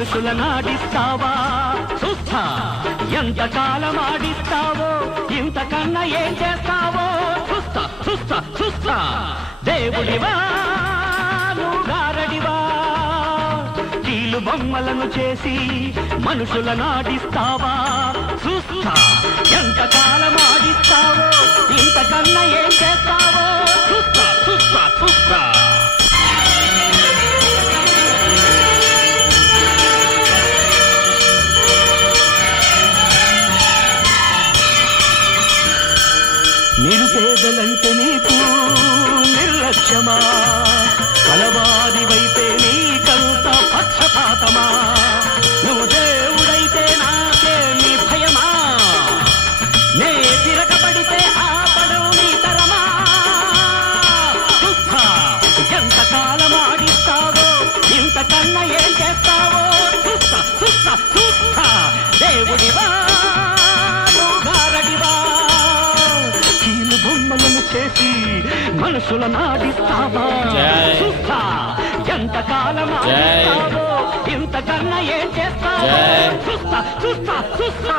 మనుషుల నాడిస్తావా చూస్తా ఎంతకాలం ఆడిస్తావో ఇంతకన్నా ఏం చేస్తావో చూస్తా చూస్తా చూస్తా దేవుడివా నువ్వు గారడివా కీలు బొమ్మలను చేసి మనుషుల నాడిస్తావా చూస్తా ఎంతకాలం ఆడిస్తావో ఇంతకన్నా ఏం చేస్తావో చూస్తా చూస్తా చూస్తా నిరుపేదలంటే నీకు నిర్లక్ష్యమా కలవారి వైపే నీకంత పక్షపాతమా నువ్వు దేవుడైతే నాకేమి భయమా నే తిరగబడితే ఆపడం నీ తరమా చూస్తా ఎంతకాలం ఆడిస్తావో ఇంతకన్నా ఏం చేస్తావో చూస్తా చూస్తా చూస్తా దేవుడివా చేసి మనుషుల నాడిస్తావా చూస్తా ఎంతకాలం ఆడిస్తావో ఇంతకన్నా ఏం చేస్తావో చూస్తా చూస్తా చూస్తా